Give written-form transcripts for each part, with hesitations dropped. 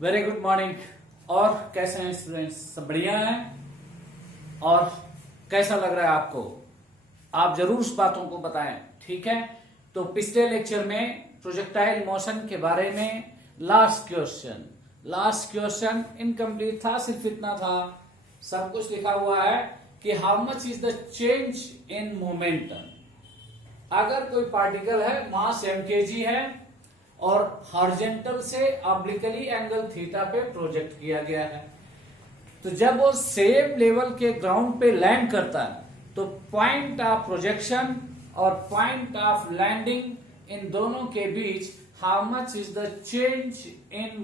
Very good morning. और कैसे हैं स्टूडेंट्स? सब बढ़िया हैं? और कैसा लग रहा है आपको? आप जरूर उस बातों को बताएं, ठीक है? तो पिछले लेक्चर में प्रोजेक्टाइल मोशन के बारे में लास्ट क्वेश्चन इनकम्प्लीट था। सिर्फ इतना था, सब कुछ लिखा हुआ है कि how much is the change in momentum. अगर कोई पार्टिकल है, मास mkg है और हॉरिजॉन्टल से ऑब्लिकली एंगल थीटा पे प्रोजेक्ट किया गया है, तो जब वो सेम लेवल के ग्राउंड पे लैंड करता है तो पॉइंट ऑफ प्रोजेक्शन और पॉइंट ऑफ लैंडिंग इन दोनों के बीच how much is the change in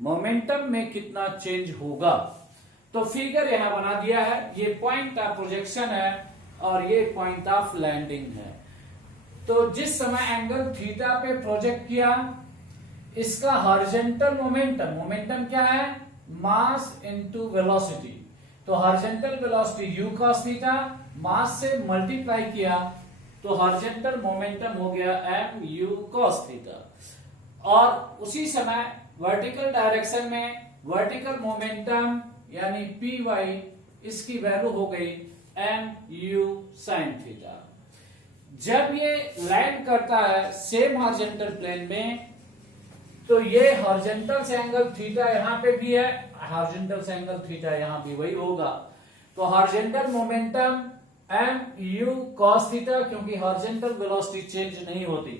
momentum में कितना चेंज होगा। तो फिगर यहां बना दिया है। ये पॉइंट ऑफ प्रोजेक्शन है और ये पॉइंट ऑफ लैंडिंग है। तो जिस समय एंगल थीटा पे प्रोजेक्ट किया, इसका हॉरिजॉन्टल मोमेंटम क्या है? Mass into velocity. तो horizontal velocity u cos theta, mass से मल्टीप्लाई किया तो हॉरिजॉन्टल मोमेंटम हो गया m u cos थीटा। और उसी समय वर्टिकल डायरेक्शन में वर्टिकल मोमेंटम यानी py, इसकी वैल्यू हो गई m u sin थीटा। जब ये लैंड करता है सेम हॉरिजॉन्टल प्लेन में, तो ये हॉरिजॉन्टल से एंगल थीटा यहां पे भी है, हॉरिजॉन्टल से एंगल थीटा यहां भी वही होगा। तो horizontal momentum m u cos theta, क्योंकि हॉरिजॉन्टल वेलोसिटी चेंज नहीं होती,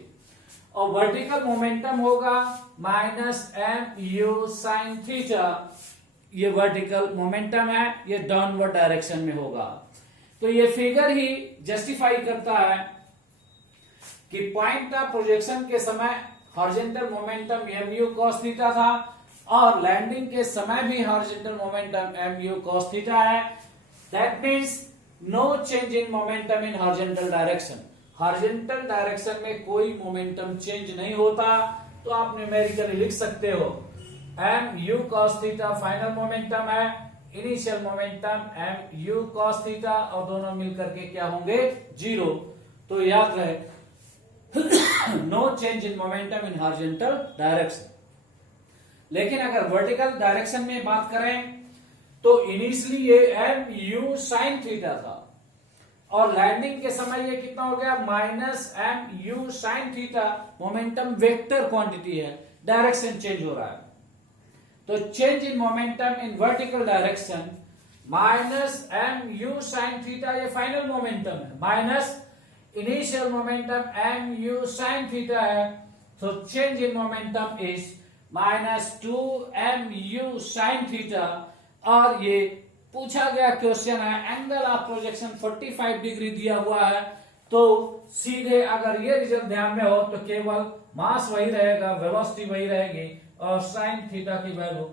और वर्टिकल मोमेंटम होगा minus m u sin theta. ये वर्टिकल मोमेंटम है, ये डाउनवर्ड डायरेक्शन में होगा। तो ये फिगर ही जस्टिफाई करता है कि पॉइंट ऑफ प्रोजेक्शन के समय horizontal momentum m u cos theta था और लैंडिंग के समय भी horizontal momentum m u cos theta है। That means no change in momentum in horizontal direction. Horizontal direction में कोई मोमेंटम चेंज नहीं होता। तो आप न्यूमेरिकली लिख सकते हो m u cos theta final momentum है, initial momentum m u cos theta, और दोनों मिलकर के क्या होंगे? 0। तो याद रहे no change in momentum in horizontal direction. लेकिन अगर वर्टिकल डायरेक्शन में बात करें तो इनिशियली ये m u sin थीटा था और लैंडिंग के समय ये कितना हो गया? Minus m u sin theta. Momentum vector quantity है, डायरेक्शन चेंज हो रहा है। तो change in momentum in vertical direction minus m u sin theta, ये फाइनल मोमेंटम है, minus initial momentum m u sin theta है। तो change in momentum is minus 2m u sin theta. और ये पूछा गया क्वेश्चन है, एंगल ऑफ प्रोजेक्शन 45 डिग्री दिया हुआ है, तो सीधे अगर ये रिजल्ट ध्यान में हो तो केवल मास वही रहेगा, वेलोसिटी वही रहेगी, और साइन थीटा की वैल्यू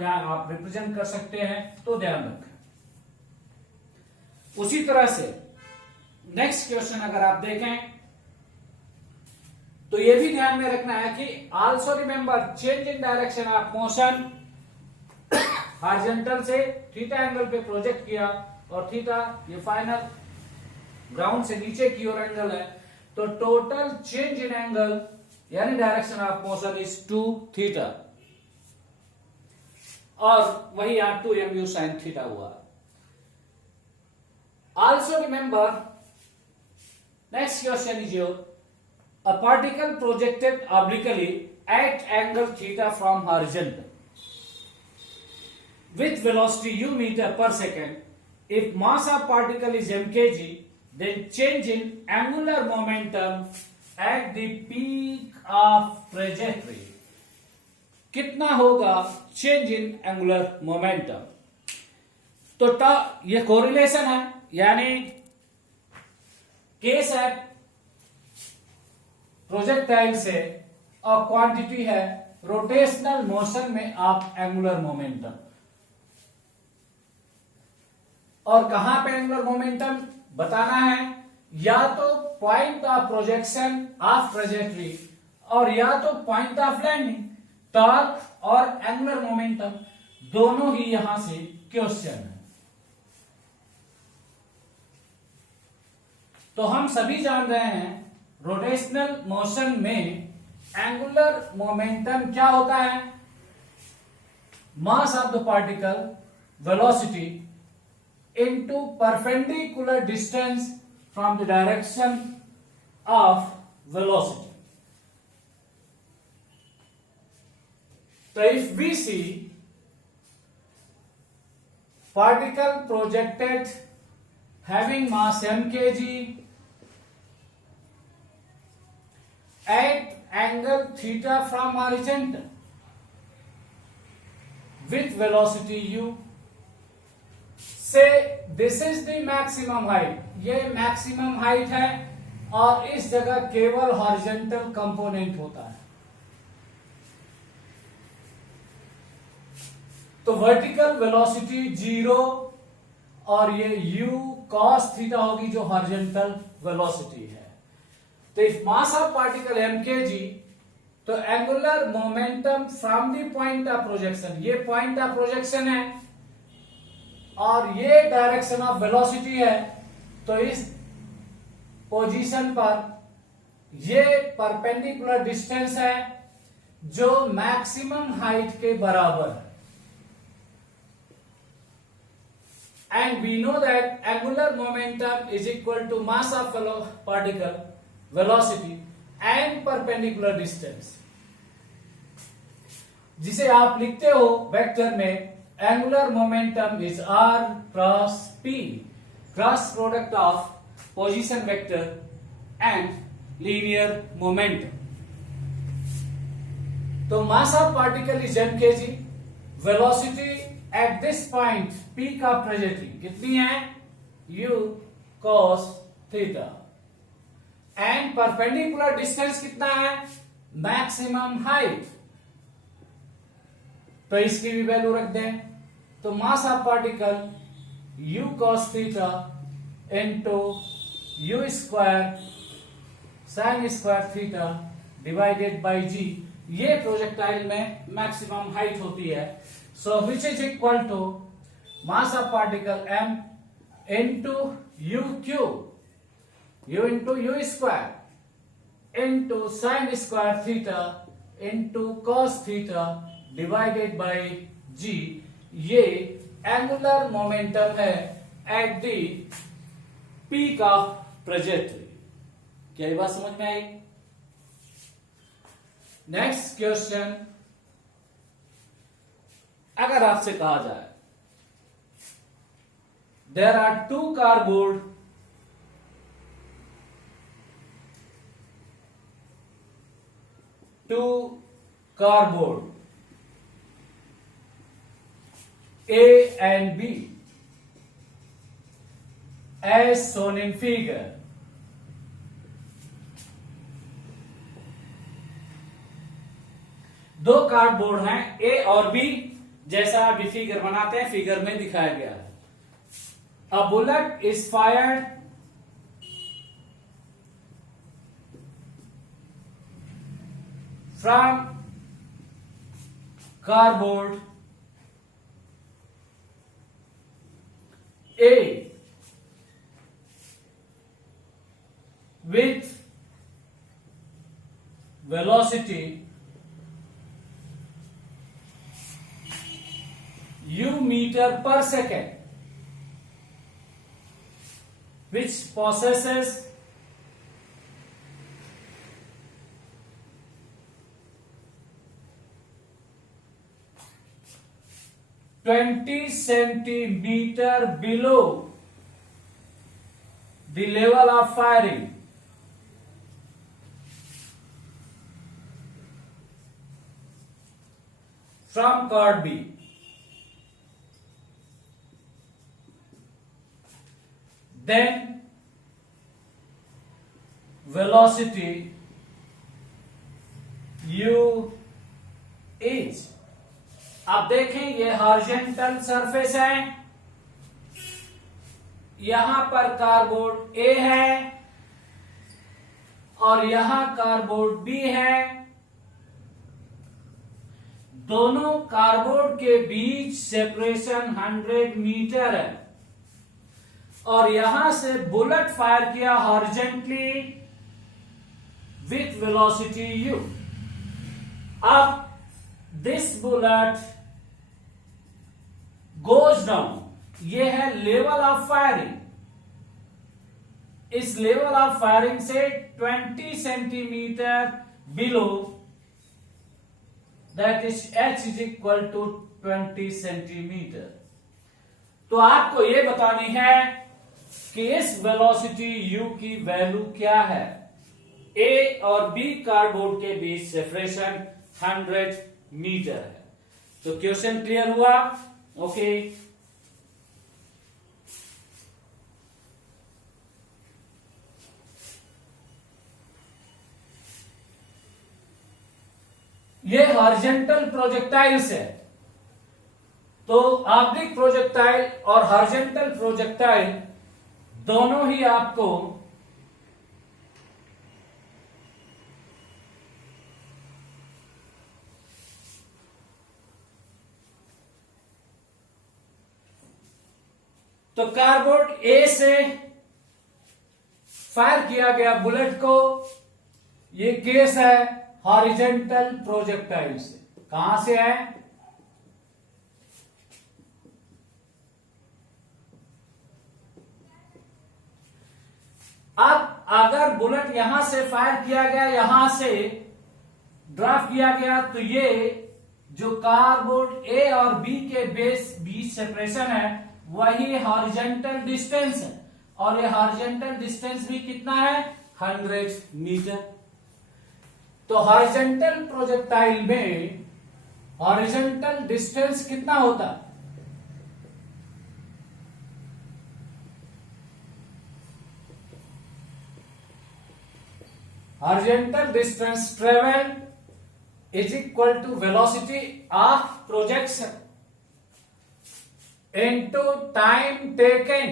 यहां आप रिप्रेजेंट कर सकते हैं। तो ध्यान रखें। उसी तरह से नेक्स्ट क्वेश्चन अगर आप देखें तो ये भी ध्यान में रखना है कि also remember change in direction of motion. Horizontal से थीटा एंगल पे प्रोजेक्ट किया और थीटा ये फाइनल ग्राउंड से नीचे की ओर एंगल है, तो टोटल चेंज इन एंगल यानी direction of motion is 2 theta, और वही यहां 2m u sin थीटा हुआ। Also remember next question is your a particle projected obliquely at angle theta from horizontal with velocity u meter per second. If mass of particle is mkg, then change in angular momentum at the peak of trajectory कितना होगा? Change in angular momentum. तो ये correlation है, यानी case है projectile से, और quantity है रोटेशनल मोशन में ऑफ एंगुलर मोमेंटम। और कहां पे एंगुलर मोमेंटम बताना है? या तो point of projection of trajectory और या तो पॉइंट ऑफ लैंडिंग। टॉर्क और एंगुलर मोमेंटम दोनों ही यहां से क्वेश्चन है। तो हम सभी जान रहे हैं रोटेशनल मोशन में एंगुलर मोमेंटम क्या होता है? Mass of the particle velocity into perpendicular distance from the direction of velocity. So if we see particle projected having mass m kg at angle theta from horizontal with velocity u, say this is the maximum height. ये maximum height है और इस जगह केवल horizontal component होता है. तो vertical velocity 0 और ये u cos थीटा होगी जो हॉरिजॉन्टल वेलोसिटी है. तो if mass of particle m kg, तो angular momentum from the point of projection, ये पॉइंट ऑफ प्रोजेक्शन है और ये डायरेक्शन ऑफ वेलोसिटी है. तो इस पोजीशन पर ये परपेंडिकुलर डिस्टेंस है जो मैक्सिमम हाइट के बराबर है. And we know that angular momentum is equal to mass of particle, velocity and perpendicular distance. जिसे आप लिखते हो वेक्टर में, angular momentum is r cross p, cross product of position vector and linear momentum. तो mass of particle is m kg, velocity at this point peak of trajectory कितनी है? u cos theta. and perpendicular distance कितना है? maximum height. तो इसकी भी value रख दें. तो mass of particle u cos theta into u square sin square theta divided by g, ये प्रोजेक्टाइल में मैक्सिमम हाइट होती है. So which is equal to mass of particle m into u cube, u into u square into sin square theta into cos theta divided by g. ये angular momentum है at the peak of trajectory. क्या ये बात समझ में आई? Next question, अगर आपसे कहा जाए there are two cardboard A and B as shown in figure. दो कार्डबोर्ड हैं A और B, जैसा अभी फिगर बनाते हैं फिगर में दिखाया गया है. A bullet is fired from cardboard A with velocity u meter per second, which possesses 20 centimeter below the level of firing. From card B. Then velocity u is, अब देखें ये हॉरिजॉन्टल सरफेस है, यहां पर कार्डबोर्ड A है और यहां cardboard B है. दोनों कार्डबोर्ड के बीच सेपरेशन 100 मीटर है और यहां से बुलेट फायर किया हॉरिजॉन्टली विथ वेलोसिटी u. अब दिस बुलेट गोज डाउन, ये है लेवल ऑफ फायरिंग। इस लेवल ऑफ फायरिंग से 20 centimetre below, that is h is equal to 20 centimetre. तो आपको यह बतानी है कि इस वेलोसिटी u की वैल्यू क्या है। A और B कार्डबोर्ड के बीच सेपरेशन 100 मीटर है। तो क्वेश्चन क्लियर हुआ? ओके। ये हॉरिजॉन्टल प्रोजेक्टाइल्स है। तो ऑब्लिक प्रोजेक्टाइल और हॉरिजॉन्टल प्रोजेक्टाइल दोनों ही आपको तो कार्डबोर्ड ए से फायर किया गया बुलेट को, ये केस है हॉरिजॉन्टल प्रोजेक्टाइल से। कहां से है? अब अगर बुलेट यहां से फायर किया गया, यहां से ड्राफ्ट किया गया, तो ये जो कार्डबोर्ड ए और बी के बीच सेपरेशन है वही हॉरिजॉन्टल डिस्टेंस है, और ये हॉरिजॉन्टल डिस्टेंस भी कितना है? 100 मीटर। तो हॉरिजॉन्टल प्रोजेक्टाइल में हॉरिजॉन्टल डिस्टेंस कितना होता है? Horizontal distance travel is equal to velocity of projection into time taken.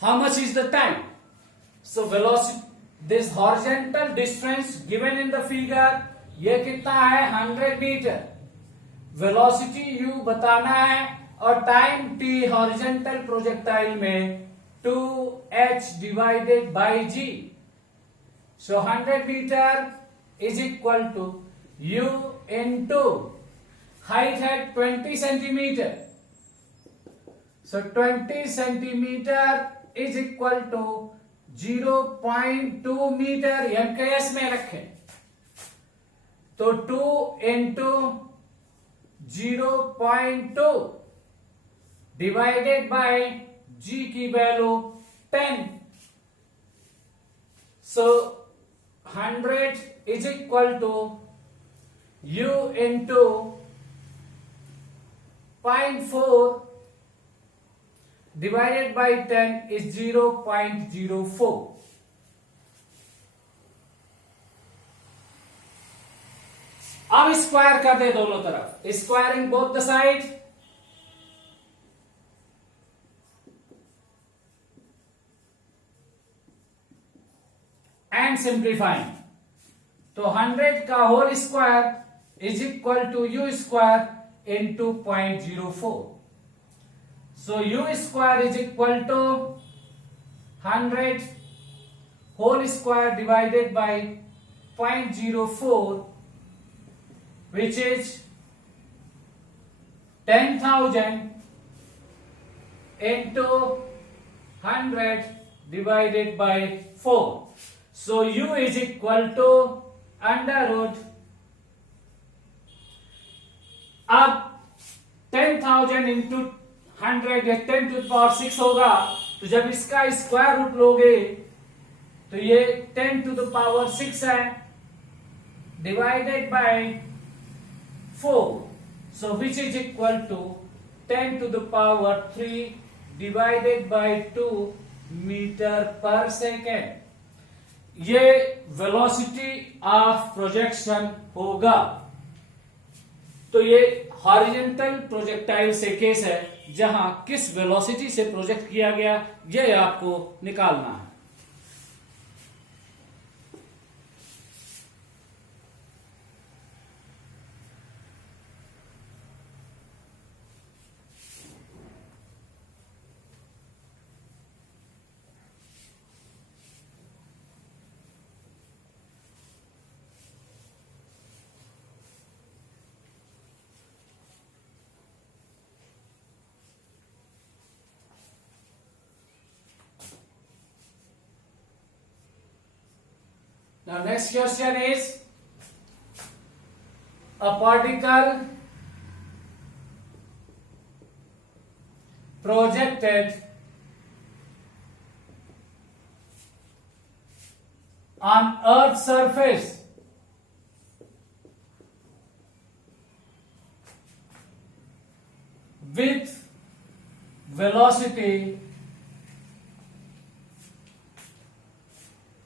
How much is the time? So velocity, this horizontal distance given in the figure, ये कितना है? 100 metre. Velocity u बताना है और time t horizontal projectile में 2h divided by g। So 100 metre is equal to u into height है 20 centimetre. So 20 centimetre is equal to 0.2 metre, MKS में रखें। तो 2 इंटू 0.2 डिवाइडेड बाय जी की value 10। So 100 is equal to u into 0.4 divided by 10 is 0.04. अब square कर दे दोनों तरफ, squaring both the side. And simplifying, तो 100 का whole square is equal to u square into 0.04. So u square is equal to 100 whole square divided by 0.04, which is 10,000 into 100 divided by 4. So u is equal to under root, अब 10,000 into 100 या 10 to power 6 होगा। तो जब इसका square root लोगे तो ये 10 to the power 6 है divided by 4, so which is equal to 10 to the power 3 divided by 2 metre per second. ये वेलोसिटी ऑफ प्रोजेक्शन होगा। तो ये हॉरिजॉन्टल प्रोजेक्टाइल से केस है जहां किस वेलोसिटी से प्रोजेक्ट किया गया ये आपको निकालना है। Now next question is a particle projected on Earth's surface with velocity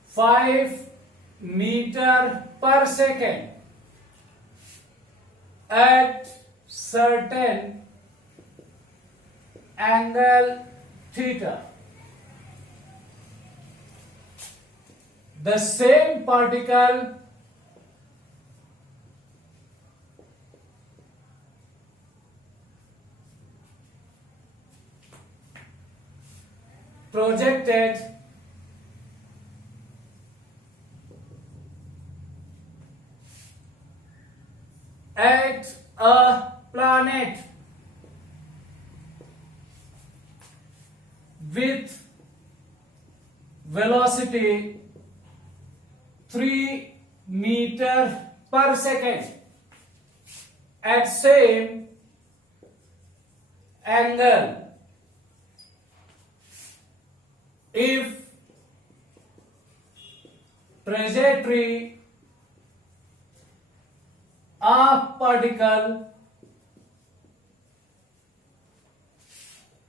5 meter per second at certain angle theta. The same particle projected at a planet with velocity 3 meter per second at same angle if trajectory of particle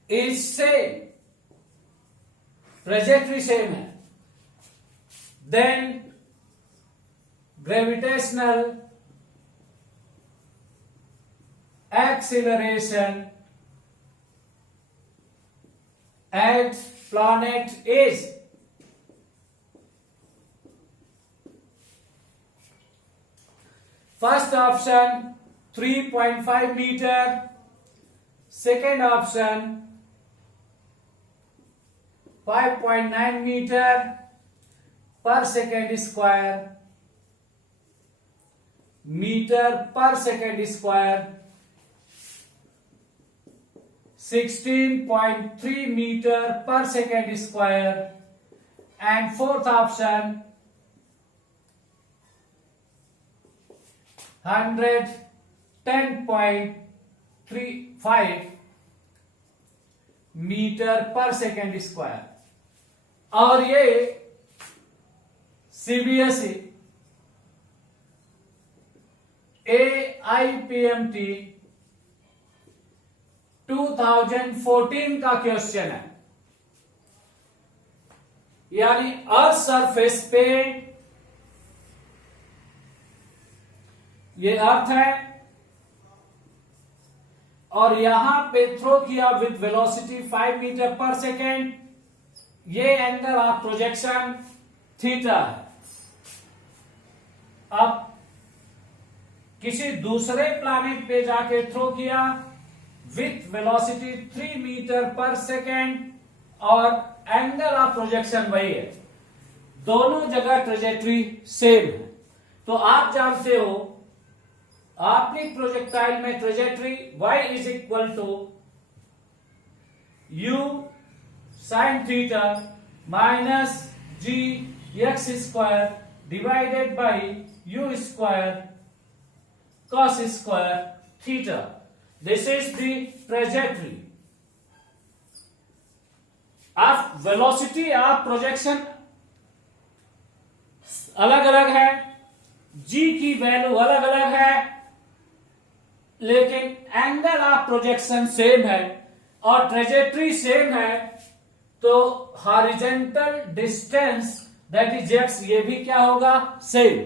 is same, trajectory same है, then gravitational acceleration at planet is first option 3.5 meter, second option 5.9 meter per second square, meter per second square, 16.3 meter per second square, and fourth option 110.35 metre per second square. और ये CBSE AIPMT 2014 का question है, यानी earth surface पे ये अर्थ है और यहां पे थ्रो किया with velocity 5 metre per second, ये एंगल ऑफ प्रोजेक्शन थीटा है। अब किसी दूसरे प्लैनेट पे जाके थ्रो किया with velocity 3 metre per second और एंगल ऑफ प्रोजेक्शन वही है, दोनों जगह ट्रेजेक्ट्री सेम है। तो आप जानते हो ऑप्टिक प्रोजेक्टाइल में trajectory y is equal to u sine theta minus g x square divided by u square cos square theta. This is the trajectory. आप वेलोसिटी ऑफ प्रोजेक्शन अलग अलग है, g की वैल्यू अलग अलग है, लेकिन एंगल ऑफ प्रोजेक्शन सेम है और ट्रेजेक्ट्री सेम है, तो horizontal distance that is x ये भी क्या होगा, सेम।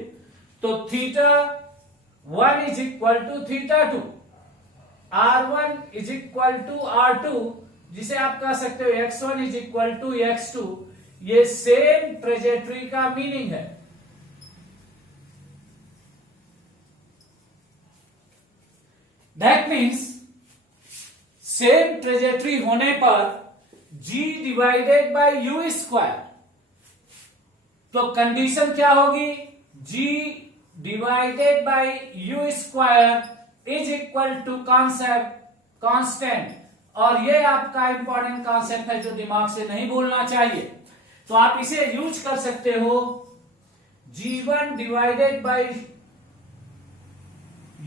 तो theta 1 is equal to theta 2, r1 is equal to r2, जिसे आप कह सकते हो x1 is equal to x2। ये सेम ट्रेजेक्ट्री का मीनिंग है। दैट मीन्स सेम ट्रेजेक्ट्री होने पर g divided by u square, तो कंडीशन क्या होगी, g divided by u square is equal to constant. और ये आपका इंपॉर्टेंट कॉन्सेप्ट है जो दिमाग से नहीं भूलना चाहिए। तो आप इसे यूज कर सकते हो, G1 डिवाइडेड बाई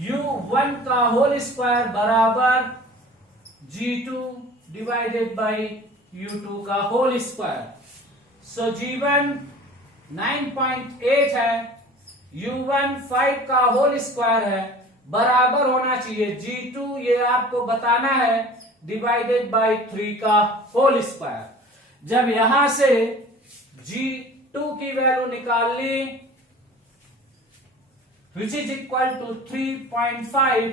U1 का होल स्क्वायर बराबर G2 डिवाइडेड बाई U2 का होल स्क्वायर। सो G1 9.8 है, U1 5 का होल स्क्वायर है, बराबर होना चाहिए G2, ये आपको बताना है, डिवाइडेड बाई 3 का होल स्क्वायर। जब यहां से G2 की वैल्यू निकाल ली, which is equal to 3.5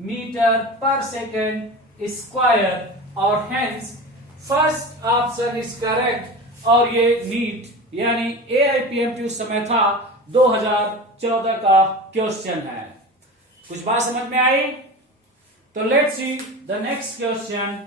metre per second square, और hence first option is correct. और ये नीट यानी AIPMQ समय था 2014 का क्वेश्चन है। कुछ बात समझ में आई? तो let's see the next question.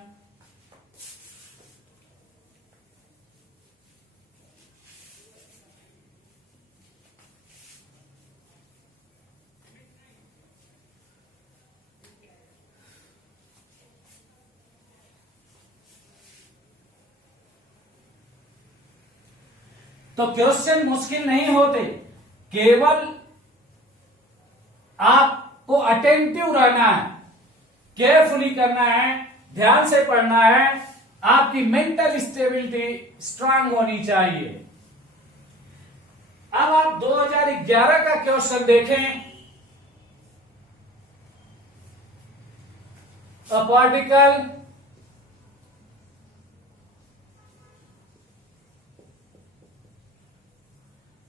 तो क्वेश्चन मुश्किल नहीं होते, केवल आपको अटेंटिव रहना है, केयरफुली करना है, ध्यान से पढ़ना है, आपकी मेंटल स्टेबिलिटी स्ट्रांग होनी चाहिए। अब आप 2011 का क्वेश्चन देखें। A particle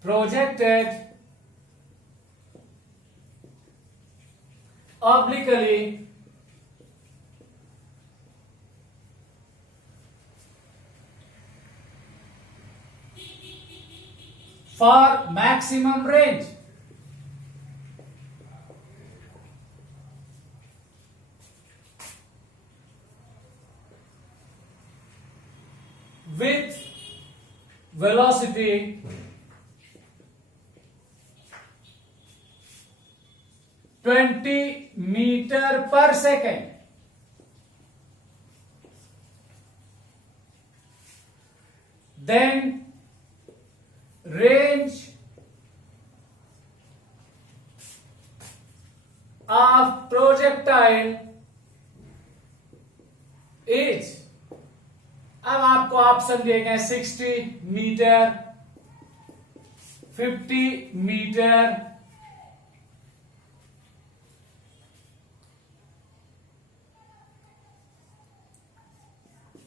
projected obliquely for maximum range with velocity 20 metre per second, then range of projectile is, अब आपको ऑप्शन दिए गए 60 मीटर, 50 मीटर,